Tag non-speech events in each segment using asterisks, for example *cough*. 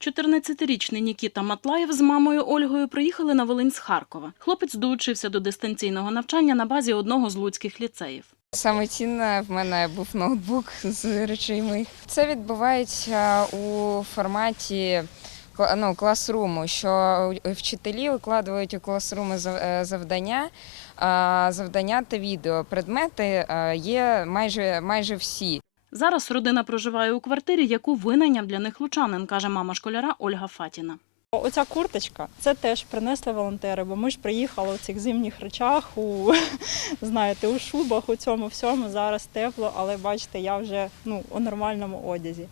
14-річний Нікіта Матлаєв з мамою Ольгою приїхали на Волинь з Харкова. Хлопець долучився до дистанційного навчання на базі одного з луцьких ліцеїв. Саме цінне в мене був ноутбук з речей моїх. Це відбувається у форматі ну, класруму, що вчителі викладають у класруми е, завдання, завдання та відео. Предмети е, є майже, майже всі. Зараз родина проживає у квартирі, яку винайняв для них лучанин, каже мама школяра Ольга Фатіна. Оця курточка це теж принесли волонтери, бо ми ж приїхали у цих зимніх речах, у *laughs* знаєте, у шубах, у цьому всьому. Зараз тепло, але бачите, я вже ну, у нормальному одязі.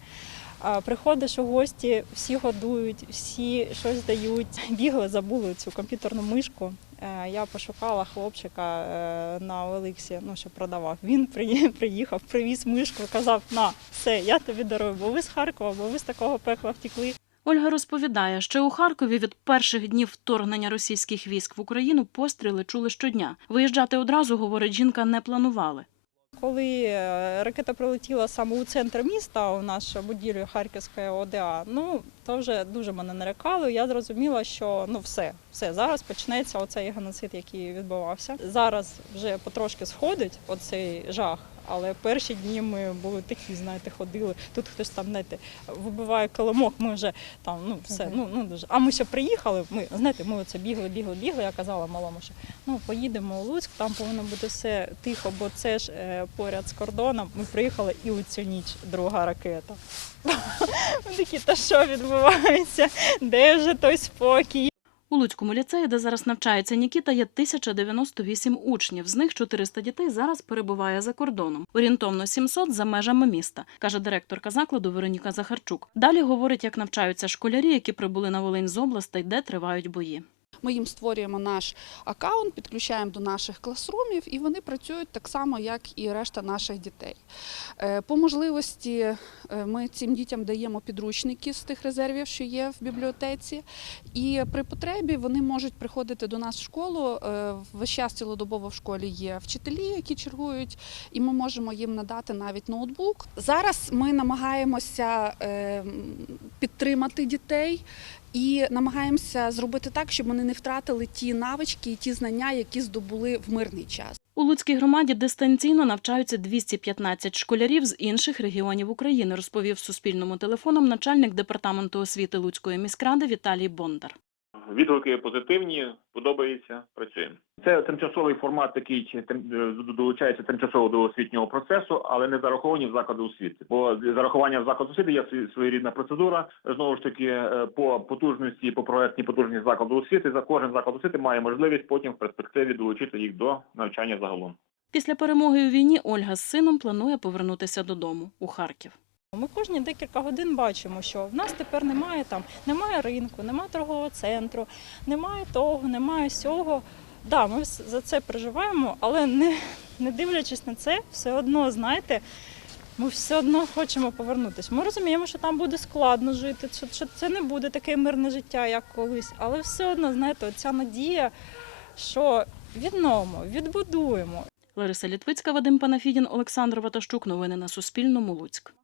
Приходиш у гості, всі годують, всі щось дають. *laughs* Бігли, забули цю комп'ютерну мишку. Е, Я пошукала хлопчика е, на Олексі, ну що продавав. Він *laughs* приїхав, привіз мишку, казав: на все, я тобі дарую, бо ви з Харкова, бо ви з такого пекла втікли. Ольга розповідає, що у Харкові від перших днів вторгнення російських військ в Україну постріли чули щодня. Виїжджати одразу, говорить жінка, не планували. Коли е, ракета прилетіла саме у центр міста, у нашу будівлю Харківської ОДА, ну то вже дуже мене налякало. Я зрозуміла, що ну все, все зараз почнеться оцей геноцид, який відбувався. Зараз вже потрошки сходить оцей жах. Але перші дні ми були такі, знаєте, ходили. Тут хтось там, знаєте, вибиває коломок. Ми вже там, ну все, ну ну дуже. А ми ще приїхали. Ми знаєте, ми оце бігли, бігли, бігли. Я казала малому, що ну поїдемо у Луцьк, там повинно бути все тихо, бо це ж е, поряд з кордоном. Ми приїхали і у цю ніч друга ракета. *laughs* Ми такі, та що відбувається? Де вже той спокій? У Луцькому ліцеї, де зараз навчається Нікіта, є 1098 учнів. З них 400 дітей зараз перебуває за кордоном. Орієнтовно 700 за межами міста, каже директорка закладу Вероніка Захарчук. Далі говорить, як навчаються школярі, які прибули на Волинь з областей, де тривають бої. Ми їм створюємо наш аккаунт, підключаємо до наших класрумів, і вони працюють так само, як і решта наших дітей. Е, По можливості е, ми цим дітям даємо підручники з тих резервів, що є в бібліотеці. І при потребі вони можуть приходити до нас в школу. Е, Весь час цілодобово в школі є вчителі, які чергують, і ми можемо їм надати навіть ноутбук. Зараз ми намагаємося е, підтримати дітей і намагаємося зробити так, щоб вони не втратили ті навички і ті знання, які здобули в мирний час. У Луцькій громаді дистанційно навчаються 215 школярів з інших регіонів України, розповів Суспільному телефоном начальник департаменту освіти Луцької міськради Віталій Бондар. Відгуки позитивні, подобається, працюємо. Це тимчасовий формат, такий е, долучається тимчасово до освітнього процесу, але не зараховані в заклади освіти. Бо зарахування в заклад освіти є своєрідна процедура. Знову ж таки, е, по потужності, по проектній потужності закладу освіти. За кожен заклад освіти має можливість потім в перспективі долучити їх до навчання загалом. Після перемоги у війні Ольга з сином планує повернутися додому у Харків. Ми кожні декілька годин бачимо, що в нас тепер немає там, немає ринку, немає торгового центру, немає того, немає сього. Да, ми за це переживаємо, але не, не дивлячись на це, все одно, знаєте, ми все одно хочемо повернутися. Ми розуміємо, що там буде складно жити, що, це не буде таке мирне життя, як колись. Але все одно, знаєте, ця надія, що відновимо, відбудуємо. Лариса Літвицька, Вадим Панафідін, Олександр Ватащук. Новини на Суспільному. Луцьк.